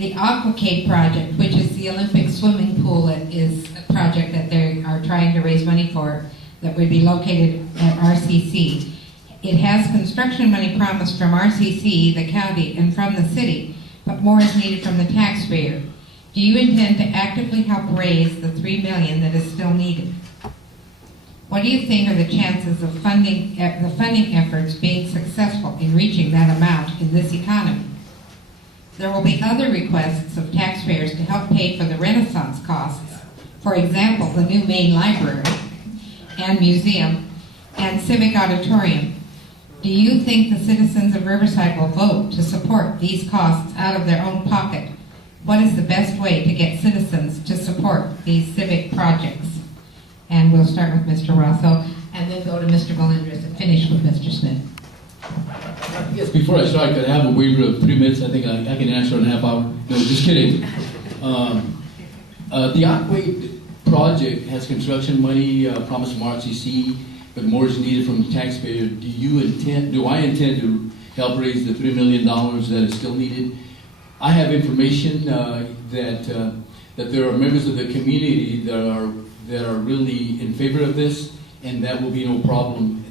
The Aquatic project, which is the Olympic swimming pool, is a project that they are trying to raise money for that would be located at RCC. It has construction money promised from RCC, the county, and from the city, but more is needed from the taxpayer. Do you intend to actively help raise the $3 million that is still needed? What do you think are the chances of the funding efforts being successful in reaching that amount in this economy? There will be other requests of taxpayers to help pay for the Renaissance costs. For example, the new main library and museum and civic auditorium. Do you think the citizens of Riverside will vote to support these costs out of their own pocket? What is the best way to get citizens to support these civic projects? And we'll start with Mr. Rosso and then go to Mr. Melendres and finish with Mr. Smith. Yes, before I start, could I have a waiver of 3 minutes? I think I can answer in a half hour. No, just kidding. The Aquatic project has construction money promised from RCC, but more is needed from the taxpayer. Do I intend to help raise the $3 million that is still needed? I have information that there are members of the community that are really in favor of this, and that will be no problem.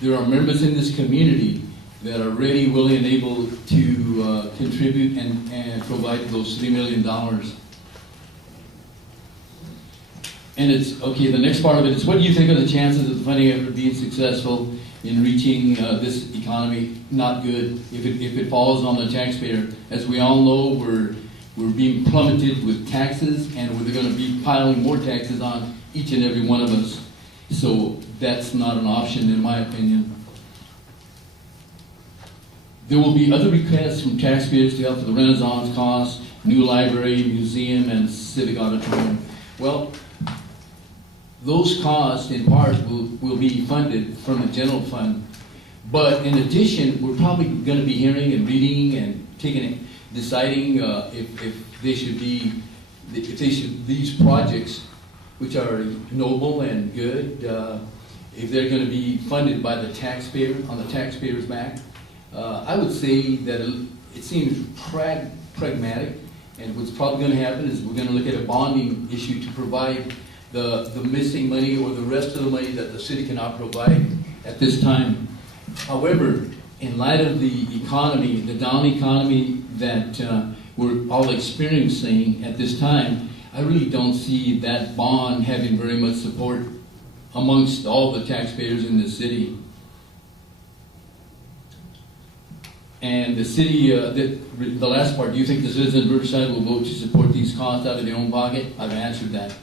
There are members in this community that are ready, willing, and able to contribute and provide those $3 million. And it's, okay, the next part of it is, what do you think are the chances of the funding ever being successful in reaching this economy? Not good if it falls on the taxpayer. As we all know, we're being plummeted with taxes, and we're going to be piling more taxes on each and every one of us. So that's not an option, in my opinion. There will be other requests from taxpayers to help for the Renaissance costs, new library, museum, and civic auditorium. Well, those costs, in part, will be funded from the general fund. But in addition, we're probably going to be hearing and reading and deciding if these projects, which are noble and good, if they're going to be funded by the taxpayer, on the taxpayer's back. I would say that it seems pragmatic, and what's probably going to happen is we're going to look at a bonding issue to provide the missing money or the rest of the money that the city cannot provide at this time. However, in light of the economy, the down economy that we're all experiencing at this time, I really don't see that bond having very much support amongst all the taxpayers in the city. And the city, the last part, do you think the citizens of Riverside will vote to support these costs out of their own pocket? I've answered that.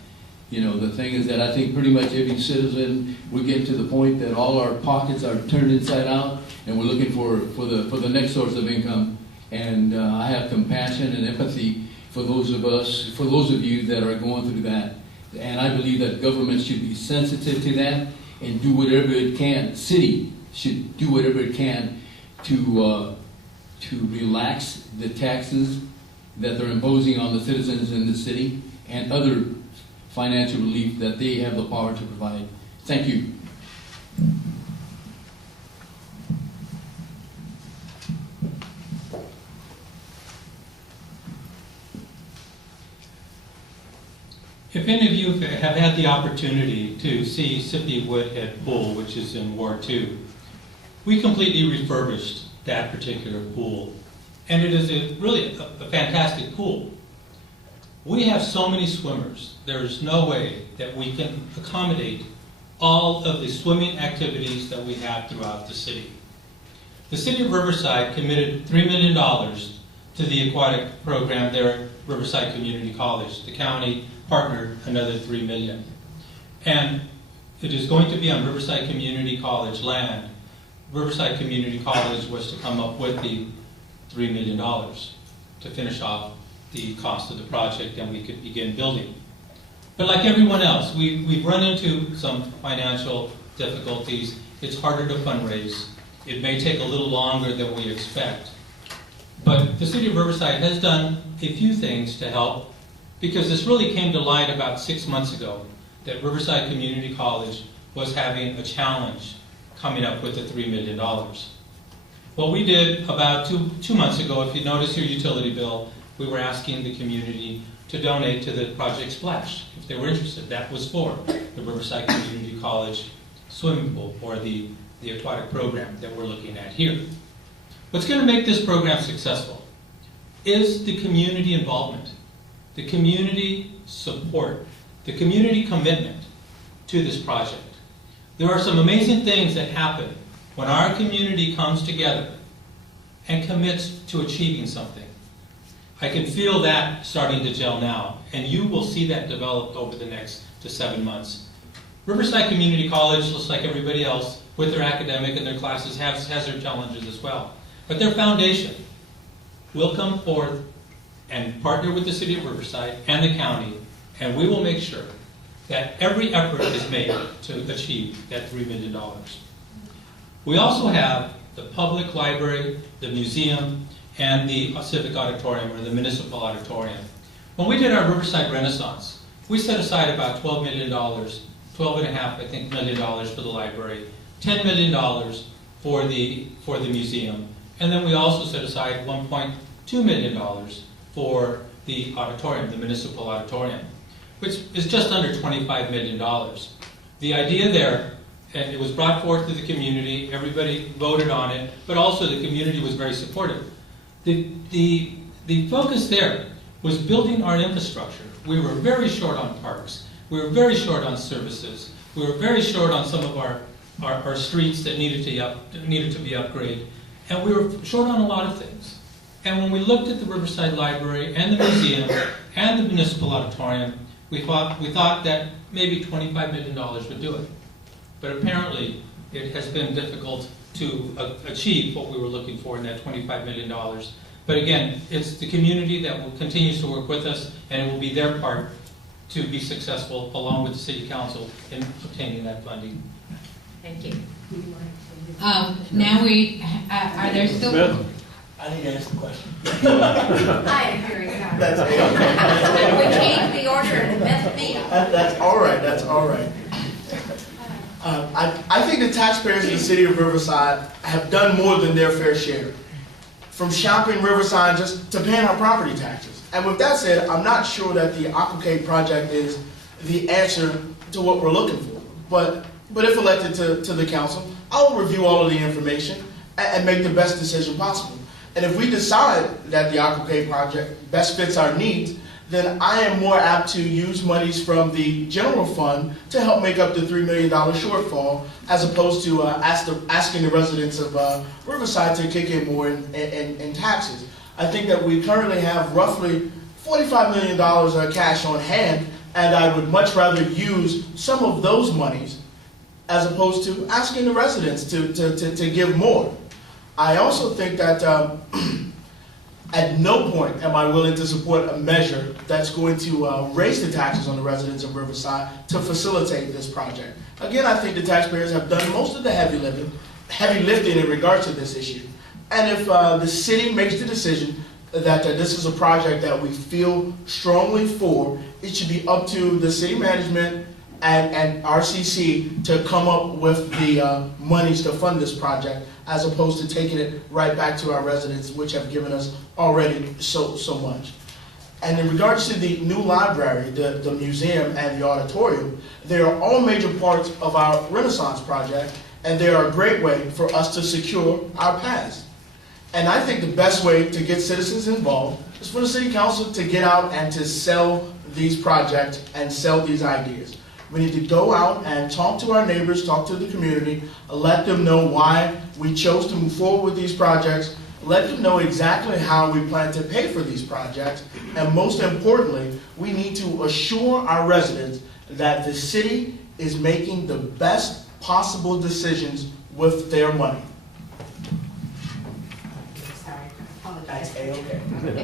You know, the thing is that I think pretty much every citizen, we're getting to the point that all our pockets are turned inside out, and we're looking for the next source of income. And I have compassion and empathy for those of you that are going through that. And I believe that government should be sensitive to that and do whatever it can. The city should do whatever it can to relax the taxes that they're imposing on the citizens in the city and other financial relief that they have the power to provide. Thank you. If any of you have had the opportunity to see Sippy Woodhead Pool, which is in Ward 2, we completely refurbished that particular pool, and it is really a fantastic pool. We have so many swimmers, there is no way that we can accommodate all of the swimming activities that we have throughout the city. The city of Riverside committed $3 million to the aquatic program there at Riverside Community College. The county partnered another $3 million. And it is going to be on Riverside Community College land. Riverside Community College was to come up with the $3 million to finish off the cost of the project, and we could begin building. But like everyone else, we've run into some financial difficulties. It's harder to fundraise. It may take a little longer than we expect. But the city of Riverside has done a few things to help, because this really came to light about 6 months ago, that Riverside Community College was having a challenge coming up with the $3 million. What we did about two months ago, if you notice your utility bill, we were asking the community to donate to the Project Splash, if they were interested. That was for the Riverside Community College swimming pool, or the aquatic program that we're looking at here. What's going to make this program successful is the community involvement, the community support, the community commitment to this project. There are some amazing things that happen when our community comes together and commits to achieving something. I can feel that starting to gel now, and you will see that develop over the next 7 months. Riverside Community College, just like everybody else, with their academic and their classes, has their challenges as well. But their foundation will come forth and partner with the City of Riverside and the county, and we will make sure that every effort is made to achieve that $3 million. We also have the public library, the museum, and the civic auditorium, or the municipal auditorium. When we did our Riverside Renaissance, we set aside about $12 million, $12.5 million for the library, $10 million for the museum, and then we also set aside $1.2 million for the auditorium, the municipal auditorium, which is just under $25 million. The idea there, and it was brought forth to the community, everybody voted on it, but also the community was very supportive. The focus there was building our infrastructure. We were very short on parks. We were very short on services. We were very short on some of our streets that needed to be upgraded. And we were short on a lot of things. And when we looked at the Riverside Library and the museum and the municipal auditorium, we thought that maybe $25 million would do it. But apparently, it has been difficult to achieve what we were looking for in that $25 million. But again, it's the community that will continue to work with us, and it will be their part to be successful, along with the City Council, in obtaining that funding. Thank you. Now are there still... I need to ask a question. I am very sorry. That's okay. We changed the order and it messed me up. That's all right. That's all right. I think the taxpayers in the City of Riverside have done more than their fair share, from shopping Riverside just to paying our property taxes. And with that said, I'm not sure that the Aquatic project is the answer to what we're looking for. But if elected to the council, I will review all of the information and make the best decision possible. And if we decide that the Aquatic project best fits our needs, then I am more apt to use monies from the general fund to help make up the $3 million shortfall, as opposed to asking the residents of Riverside to kick in more in taxes. I think that we currently have roughly $45 million of cash on hand, and I would much rather use some of those monies as opposed to asking the residents to give more. I also think that at no point am I willing to support a measure that's going to raise the taxes on the residents of Riverside to facilitate this project. Again, I think the taxpayers have done most of the heavy lifting in regards to this issue. And if the city makes the decision that this is a project that we feel strongly for, it should be up to the city management and RCC to come up with the monies to fund this project, as opposed to taking it right back to our residents, which have given us already so much. And in regards to the new library, the museum, and the auditorium, they are all major parts of our Renaissance project, and they are a great way for us to secure our past. And I think the best way to get citizens involved is for the City Council to get out and to sell these projects and sell these ideas. We need to go out and talk to our neighbors, talk to the community, let them know why we chose to move forward with these projects, let them know exactly how we plan to pay for these projects, and most importantly, we need to assure our residents that the city is making the best possible decisions with their money. Sorry, I apologize. That's A-okay.